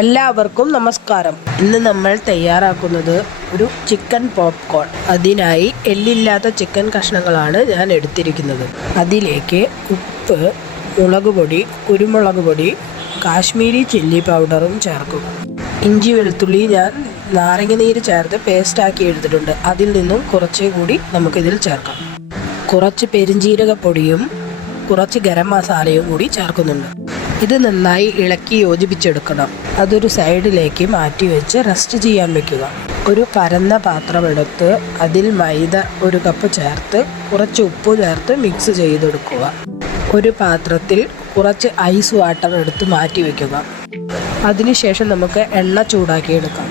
എല്ലാവർക്കും നമസ്കാരം. ഇന്ന് നമ്മൾ തയ്യാറാക്കുന്നത് ഒരു ചിക്കൻ പോപ്കോൺ. അതിനായി എല്ലില്ലാത്ത ചിക്കൻ കഷ്ണങ്ങളാണ് ഞാൻ എടുത്തിരിക്കുന്നത്. അതിലേക്ക് ഉപ്പ്, മുളക് പൊടി, കുരുമുളക് പൊടി, കാശ്മീരി ചില്ലി പൗഡറും ചേർക്കുക. ഇഞ്ചി വെളുത്തുള്ളി ഞാൻ നാരങ്ങ നീര് ചേർത്ത് പേസ്റ്റാക്കി എടുത്തിട്ടുണ്ട്. അതിൽ നിന്നും കുറച്ച് കൂടി നമുക്കിതിൽ ചേർക്കാം. കുറച്ച് പെരിഞ്ജീരകപ്പൊടിയും കുറച്ച് ഗരം മസാലയും കൂടി ചേർക്കുന്നുണ്ട്. ഇത് നന്നായി ഇളക്കി യോജിപ്പിച്ചെടുക്കണം. അതൊരു സൈഡിലേക്ക് മാറ്റി വെച്ച് റെസ്റ്റ് ചെയ്യാൻ വെക്കുക. ഒരു പരന്ന പാത്രമെടുത്ത് അതിൽ മൈദ 1 കപ്പ് ചേർത്ത് കുറച്ച് ഉപ്പ് ചേർത്ത് മിക്സ് ചെയ്തെടുക്കുക. ഒരു പാത്രത്തിൽ കുറച്ച് ഐസ് വാട്ടർ എടുത്ത് മാറ്റി വയ്ക്കുക. അതിനുശേഷം നമുക്ക് എണ്ണ ചൂടാക്കിയെടുക്കാം.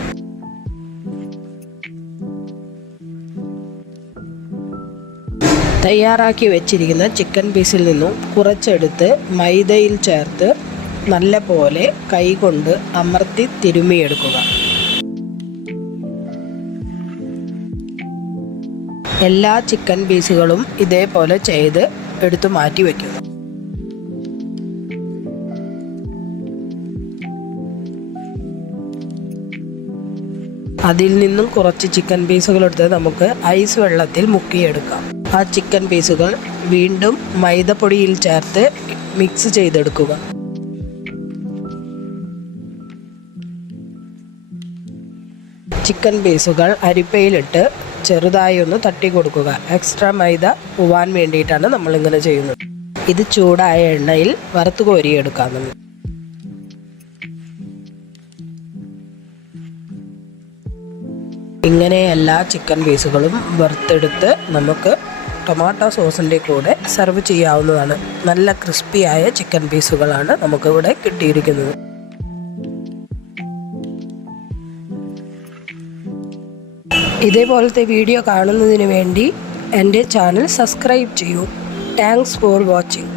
തയ്യാറാക്കി വെച്ചിരിക്കുന്ന ചിക്കൻ പീസിൽ നിന്നും കുറച്ചെടുത്ത് മൈദയിൽ ചേർത്ത് നല്ല പോലെ കൈകൊണ്ട് അമർത്തി തിരുമ്മിയെടുക്കുക. എല്ലാ ചിക്കൻ പീസുകളും ഇതേപോലെ ചെയ്ത് എടുത്തു മാറ്റി വയ്ക്കുക. അതിൽ നിന്നും കുറച്ച് ചിക്കൻ പീസുകൾ എടുത്ത് നമുക്ക് ഐസ് വെള്ളത്തിൽ മുക്കിയെടുക്കാം. ആ ചിക്കൻ പീസുകൾ വീണ്ടും മൈദപ്പൊടിയിൽ ചേർത്ത് മിക്സ് ചെയ്തെടുക്കുക. ചിക്കൻ പീസുകൾ അരിപ്പയിലിട്ട് ചെറുതായി ഒന്ന് തട്ടി കൊടുക്കുക. എക്സ്ട്രാ മൈദ പോവാൻ വേണ്ടിയിട്ടാണ് നമ്മളിങ്ങനെ ചെയ്യുന്നത്. ഇത് ചൂടായ എണ്ണയിൽ വറുത്ത് കോരിയെടുക്കാം. നമ്മൾ ഇങ്ങനെ എല്ലാ ചിക്കൻ പീസുകളും വറുത്തെടുത്ത് നമുക്ക് ടൊമാറ്റോ സോസിൻ്റെ കൂടെ സെർവ് ചെയ്യാവുന്നതാണ്. നല്ല ക്രിസ്പിയായ ചിക്കൻ പീസുകളാണ് നമുക്കിവിടെ കിട്ടിയിരിക്കുന്നത്. ഇതേപോലത്തെ വീഡിയോ കാണുന്നതിന് വേണ്ടി എൻ്റെ ചാനൽ സബ്സ്ക്രൈബ് ചെയ്യൂ. Thanks for watching.